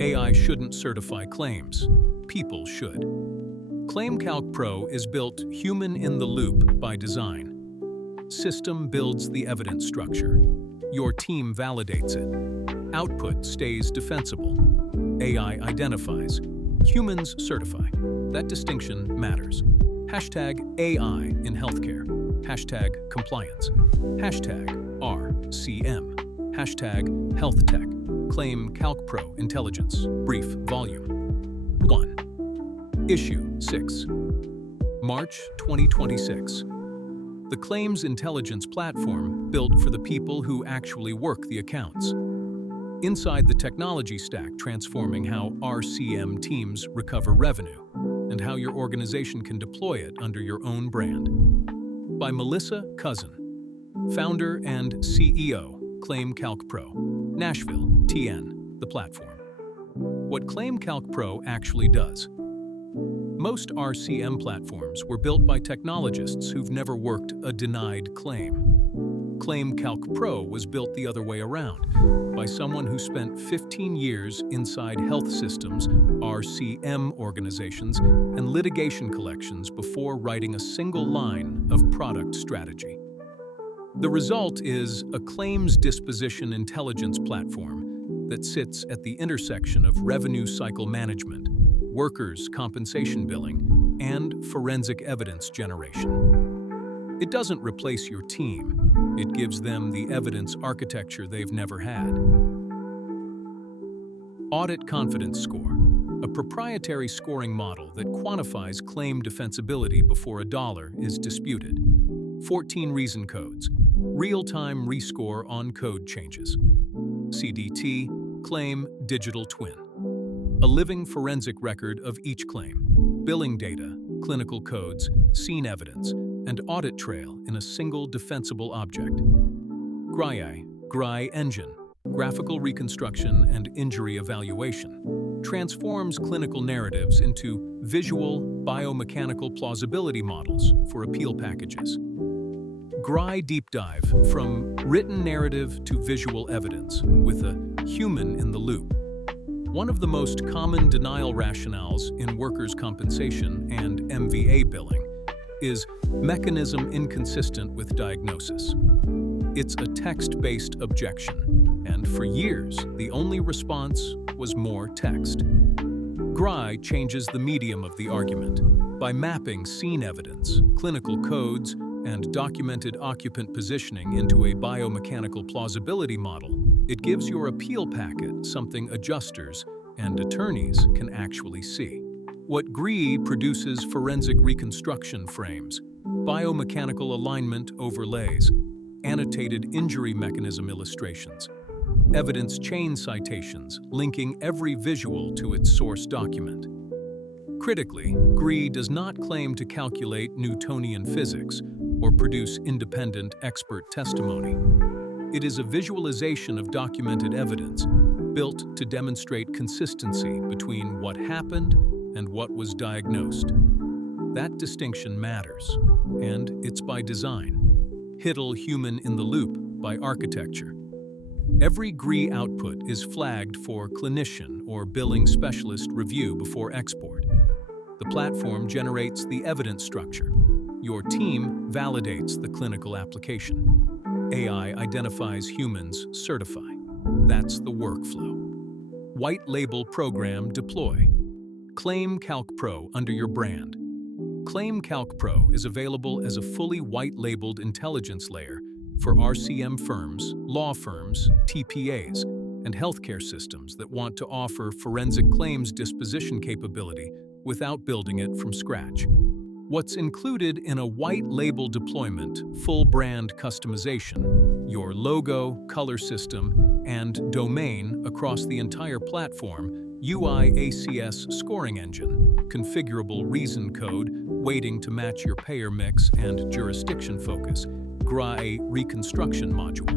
AI shouldn't certify claims. People should. ClaimCalcPro is built human-in-the-loop by design. System builds the evidence structure. Your team validates it. Output stays defensible. AI identifies. Humans certify. That distinction matters. #AI in healthcare. #compliance. #RCM. #HealthTech. ClaimCalcPro Intelligence. Brief Volume 1. Issue 6. March 2026. The Claims Intelligence Platform built for the people who actually work the accounts. Inside the technology stack transforming how RCM teams recover revenue and how your organization can deploy it under your own brand. By Melissa Cousin, founder and CEO, ClaimCalcPro, Nashville, TN, the platform. What ClaimCalcPro actually does. Most RCM platforms were built by technologists who've never worked a denied claim. ClaimCalcPro was built the other way around, by someone who spent 15 years inside health systems, RCM organizations, and litigation collections before writing a single line of product strategy. The result is a claims disposition intelligence platform that sits at the intersection of revenue cycle management, workers' compensation billing, and forensic evidence generation. It doesn't replace your team. It gives them the evidence architecture they've never had. Audit Confidence Score, a proprietary scoring model that quantifies claim defensibility before a dollar is disputed. 14 reason codes, real-time rescore on code changes. CDT, Claim Digital Twin, a living forensic record of each claim, billing data, clinical codes, scene evidence, and audit trail in a single defensible object. GRI Engine, Graphical Reconstruction and Injury Evaluation, transforms clinical narratives into visual biomechanical plausibility models for appeal packages. GRI Deep Dive, from written narrative to visual evidence, with a human in the loop. One of the most common denial rationales in workers' compensation and MVA billing is mechanism inconsistent with diagnosis. It's a text-based objection, and for years, the only response was more text. GRI changes the medium of the argument by mapping scene evidence, clinical codes, and documented occupant positioning into a biomechanical plausibility model. It gives your appeal packet something adjusters and attorneys can actually see. What GRI produces forensic reconstruction frames, biomechanical alignment overlays, annotated injury mechanism illustrations, evidence chain citations linking every visual to its source document. Critically, GRI does not claim to calculate Newtonian physics or produce independent expert testimony. It is a visualization of documented evidence built to demonstrate consistency between what happened and what was diagnosed. That distinction matters, and it's by design. HITL Human in the Loop by architecture. Every GRI output is flagged for clinician or billing specialist review before export. The platform generates the evidence structure. Your team validates the clinical application. AI identifies, humans certify. That's the workflow. White label program deploy. ClaimCalcPro under your brand. ClaimCalcPro is available as a fully white-labeled intelligence layer for RCM firms, law firms, TPAs, and healthcare systems that want to offer forensic claims disposition capability without building it from scratch. What's included in a white-label deployment, full brand customization, your logo, color system, and domain across the entire platform, UI ACS scoring engine, configurable reason code, weighting to match your payer mix and jurisdiction focus, GRI reconstruction module,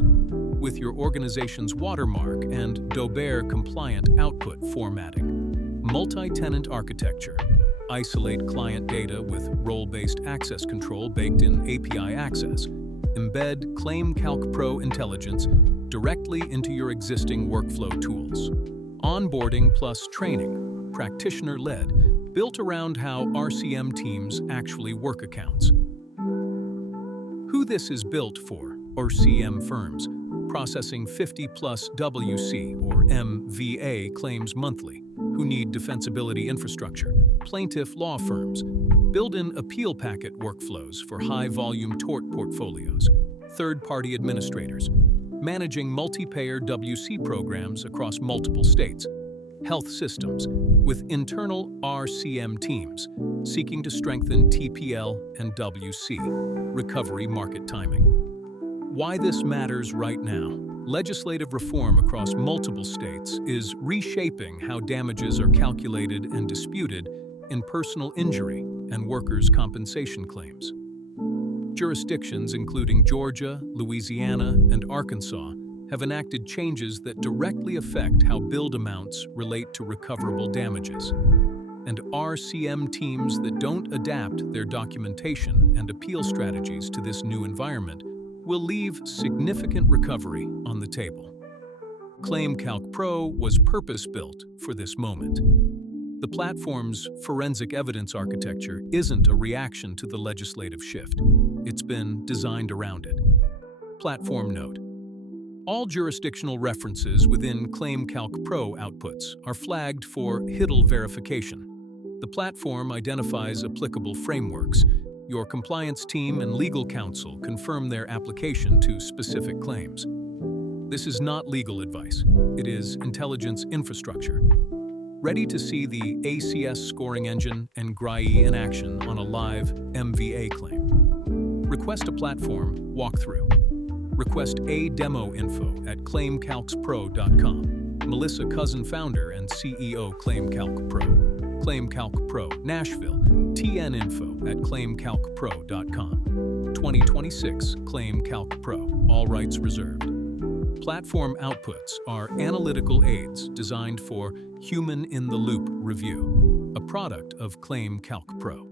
with your organization's watermark and DOBER-compliant output formatting, multi-tenant architecture, isolate client data with role-based access control baked in API access, embed ClaimCalcPro intelligence directly into your existing workflow tools. onboarding plus training, practitioner-led, built around how RCM teams actually work accounts. Who this is built for, RCM firms, processing 50-plus WC or MVA claims monthly, who need defensibility infrastructure, plaintiff law firms, build-in appeal packet workflows for high-volume tort portfolios, third-party administrators, managing multi-payer WC programs across multiple states, health systems, with internal RCM teams seeking to strengthen TPL and WC, recovery market timing. Why this matters right now. Legislative reform across multiple states is reshaping how damages are calculated and disputed in personal injury and workers' compensation claims. Jurisdictions including Georgia, Louisiana, and Arkansas have enacted changes that directly affect how billed amounts relate to recoverable damages. And RCM teams that don't adapt their documentation and appeal strategies to this new environment will leave significant recovery on the table. ClaimCalcPro was purpose-built for this moment. The platform's forensic evidence architecture isn't a reaction to the legislative shift. It's been designed around it. Platform note: all jurisdictional references within ClaimCalcPro outputs are flagged for HIDL verification. The platform identifies applicable frameworks. Your compliance team and legal counsel confirm their application to specific claims. This is not legal advice. It is intelligence infrastructure. Ready to see the ACS scoring engine and GRIE in action on a live MVA claim? Request a platform walkthrough. Request a demo info at ClaimCalcPro.com. Melissa Cousin, founder and CEO, ClaimCalcPro. ClaimCalcPro, Nashville. TN info at ClaimCalcPro.com. 2026 ClaimCalcPro, all rights reserved. Platform outputs are analytical aids designed for human-in-the-loop review, a product of ClaimCalcPro.